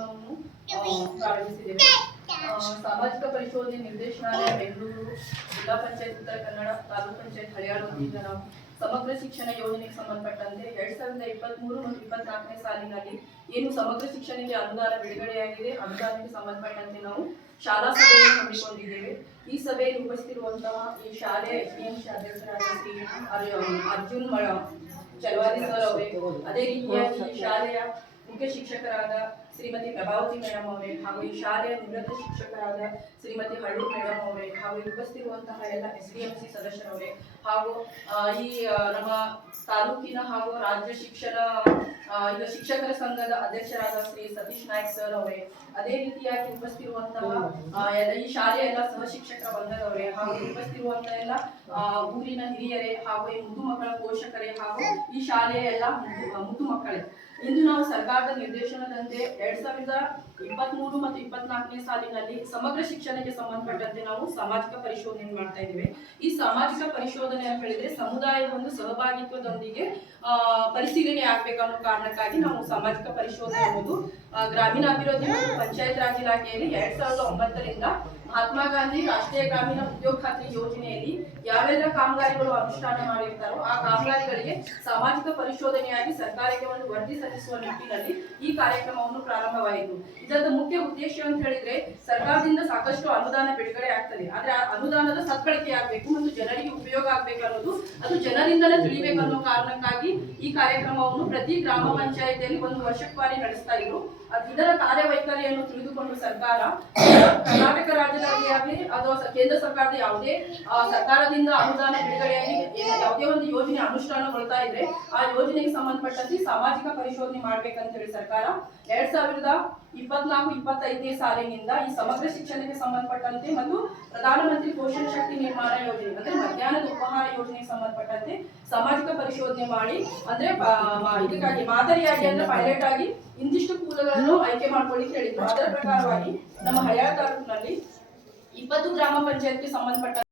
ಕಾರ್ಯಕ್ರಮವನ್ನು ಪ್ರಾರಂಭಿಸಿದ್ದೇವೆ ಸಾಮಾಜಿಕ ಪರಿಶೋಧನೆ ನಿರ್ದೇಶನಾಲಯ ಬೆಂಗಳೂರು ಜಿಲ್ಲಾ ಪಂಚಾಯತ್ ಉತ್ತರ ಕನ್ನಡ ತಾಲೂಕು ಪಂಚಾಯತ್ ಹಳಿಯಾಳ ವತಿಯಿಂದ ನಾವು ಸಮಗ್ರ ಶಿಕ್ಷಣ ಯೋಜನೆಗೆ ಸಂಬಂಧಪಟ್ಟಂತೆ ಎರಡ್ ಸಾವಿರದ ಇಪ್ಪತ್ಮೂರು ಮತ್ತು ಇಪ್ಪತ್ನಾಲ್ಕನೇ ಸಾಲಿನಲ್ಲಿ ಏನು ಸಮಗ್ರ ಶಿಕ್ಷಣಕ್ಕೆ ಅನುದಾನ ಬಿಡುಗಡೆಯಾಗಿದೆ ಅನುದಾನಕ್ಕೆ ಸಂಬಂಧಪಟ್ಟಂತೆ ನಾವು ಶಾಲಾ ಸಭೆಯನ್ನು ಹಮ್ಮಿಕೊಂಡಿದ್ದೇವೆ. ಈ ಸಭೆಯಲ್ಲಿ ಉಪಸ್ಥಿತಿರುವಂತಹ ಈ ಶಾಲೆಯ ಎಸ್ ಅಧ್ಯಕ್ಷರಾದ ಶ್ರೀ ಅರ್ಜುನ್ ಚಲವಾದಿ ಸರ್ ಅವರೇ ಅದೇ ರೀತಿಯಾಗಿ ಶಾಲೆಯ ಮುಖ್ಯ ಶಿಕ್ಷಕರಾದ ಶ್ರೀಮತಿ ಪ್ರಭಾವತಿ ಮೇಡಮ್ ಅವರೇ ಹಾಗೂ ಈ ಶಾಲೆಯ ನಿವೃತ್ತ ಶಿಕ್ಷಕರಾದ ಶ್ರೀಮತಿ ಹಳ್ಳು ಮೇಡಮ್ ಅವರೇ ಹಾಗೂ ಉಪಸ್ಥಿರುವಂತಹ ಎಲ್ಲ ಎಸ್ ಡಿ ಎಂ ಸಿ ಸದಸ್ಯರವರೇ ಹಾಗೂ ಈ ನಮ್ಮ ತಾಲೂಕಿನ ಹಾಗೂ ರಾಜ್ಯ ಶಿಕ್ಷಣ ಈಗ ಶಿಕ್ಷಕರ ಸಂಘದ ಅಧ್ಯಕ್ಷರಾದ ಶ್ರೀ ಸತೀಶ್ ನಾಯ್ಕ್ ಸರ್ ಅವರೇ, ಅದೇ ರೀತಿಯಾಗಿ ಉಪಸ್ಥಿತಿರುವಂತಹ ಈ ಶಾಲೆಯ ಎಲ್ಲ ಸಹ ಶಿಕ್ಷಕರ ಬಂಧದವರೇ ಹಾಗೂ ಉಪಸ್ಥಿತಿರುವಂತಹ ಎಲ್ಲ ಊರಿನ ಹಿರಿಯರೇ ಹಾಗೂ ಈ ಮುದ್ದು ಮಕ್ಕಳ ಪೋಷಕರೇ ಹಾಗೂ ಈ ಶಾಲೆಯ ಎಲ್ಲ ಮುದು ಮುದ್ದು ಮಕ್ಕಳೇ. ನಾವು ಸರ್ಕಾರದ ನಿರ್ದೇಶನದಂತೆ ಎರಡ್ ಸಾವಿರದ ಇಪ್ಪತ್ಮೂರು ಮತ್ತು ಇಪ್ಪತ್ನಾಲ್ಕನೇ ಸಾಲಿನಲ್ಲಿ ಸಮಗ್ರ ಶಿಕ್ಷಣಕ್ಕೆ ಸಂಬಂಧಪಟ್ಟಂತೆ ನಾವು ಸಾಮಾಜಿಕ ಪರಿಶೋಧನೆ ಮಾಡ್ತಾ ಇದ್ದೇವೆ. ಈ ಸಾಮಾಜಿಕ ಪರಿಶೋಧನೆ ಅಂತ ಹೇಳಿದ್ರೆ ಸಮುದಾಯದ ಒಂದು ಸಹಭಾಗಿತ್ವದೊಂದಿಗೆ ಆ, ಪರಿಶೀಲನೆ ಆಗ್ಬೇಕನ್ನೋ ಕಾರಣಕ್ಕಾಗಿ ನಾವು ಸಾಮಾಜಿಕ ಪರಿಶೋಧನೆ ಅನ್ನೋದು ಗ್ರಾಮೀಣಾಭಿವೃದ್ಧಿ ಮತ್ತು ಪಂಚಾಯತ್ ರಾಜ್ ಇಲಾಖೆಯಲ್ಲಿ ಎರಡ್ ಸಾವಿರದ ಒಂಬತ್ತರಿಂದ ಮಹಾತ್ಮ ಗಾಂಧಿ ರಾಷ್ಟ್ರೀಯ ಗ್ರಾಮೀಣ ಉದ್ಯೋಗ ಖಾತ್ರಿ ಯೋಜನೆಯಲ್ಲಿ ಯಾವೆಲ್ಲ ಕಾಮಗಾರಿಗಳು ಅನುಷ್ಠಾನ ಮಾಡಿರ್ತಾರೋ ಆ ಕಾಮಗಾರಿಗಳಿಗೆ ಸಾಮಾಜಿಕ ಪರಿಶೋಧನೆಯಾಗಿ ಸರ್ಕಾರಕ್ಕೆ ಒಂದು ವರದಿ ಸಲ್ಲಿಸುವ ನಿಟ್ಟಿನಲ್ಲಿ ಈ ಕಾರ್ಯಕ್ರಮವನ್ನು ಪ್ರಾರಂಭವಾಯಿತು. ಇದರ ಮುಖ್ಯ ಉದ್ದೇಶ ಅಂತ ಹೇಳಿದ್ರೆ ಸರ್ಕಾರದಿಂದ ಸಾಕಷ್ಟು ಅನುದಾನ ಬಿಡುಗಡೆ ಆಗ್ತದೆ. ಆದ್ರೆ ಆ ಅನುದಾನದ ಸದ್ಬಳಕೆ ಆಗ್ಬೇಕು ಮತ್ತು ಜನರಿಗೆ ಜನರಿಂದಲೇ ತಿಳಿಬೇಕು ಅನ್ನೋ ಕಾರಣಕ್ಕಾಗಿ ಈ ಕಾರ್ಯಕ್ರಮವನ್ನು ಪ್ರತಿ ಗ್ರಾಮ ಪಂಚಾಯಿತಿಯಲ್ಲಿ ಒಂದು ವರ್ಷಕ್ಕಾರಿ ನಡೆಸ್ತಾ ಇದ್ರು. ಇದರ ಕಾರ್ಯವೈಖರಿಯನ್ನು ತಿಳಿದುಕೊಂಡು ಸರ್ಕಾರ, ಕರ್ನಾಟಕ ರಾಜ್ಯದಲ್ಲಿ ಆಗಲಿ ಅಥವಾ ಕೇಂದ್ರ ಸರ್ಕಾರದ ಯಾವುದೇ ಸರ್ಕಾರದಿಂದ ಅನುದಾನ ಬಿಡುಗಡೆಯಾಗಿ ಯಾವುದೇ ಒಂದು ಯೋಜನೆ ಅನುಷ್ಠಾನಗೊಳ್ತಾ ಇದ್ರೆ ಆ ಯೋಜನೆಗೆ ಸಂಬಂಧಪಟ್ಟಂತೆ ಸಾಮಾಜಿಕ ಪರಿಶೋಧನೆ ಮಾಡ್ಬೇಕಂತ ಹೇಳಿ ಸರ್ಕಾರ. ಎರಡ್ ಸಾವಿರದ ಇಪ್ಪತ್ನಾಲ್ಕು, ಇಪ್ಪತ್ತೈದನೇ ಸಾಲಿನಿಂದ ಈ ಸಮಗ್ರ ಶಿಕ್ಷಣಕ್ಕೆ ಸಂಬಂಧಪಟ್ಟಂತೆ ಮತ್ತು ಪ್ರಧಾನಮಂತ್ರಿ ಪೋಷಣ ಶಕ್ತಿ ನಿರ್ಮಾಣ ಯೋಜನೆ, ಅಂದ್ರೆ ಮಧ್ಯಾಹ್ನದ ಉಪಹಾರ ಯೋಜನೆಗೆ ಸಂಬಂಧಪಟ್ಟಂತೆ ಸಾಮಾಜಿಕ ಪರಿಶೋಧನೆ ಮಾಡಿ, ಅಂದ್ರೆ ಇದಕ್ಕಾಗಿ, ಮಾದರಿಯಾಗಿ, ಅಂದ್ರೆ ಪೈಲಟ್ ಆಗಿ ಇಂದಿಷ್ಟು ಕೂಲಗಳನ್ನು ಆಯ್ಕೆ ಮಾಡ್ಕೊಳ್ಳಿಕ್ಕೆ ಹೇಳಿದ್ರು. ಅದರ ಪ್ರಕಾರವಾಗಿ ನಮ್ಮ ಹಯಾ ತಾಲೂಕಿನಲ್ಲಿ ಇಪ್ಪತ್ತು ಗ್ರಾಮ ಪಂಚಾಯತ್ಗೆ ಸಂಬಂಧಪಟ್ಟ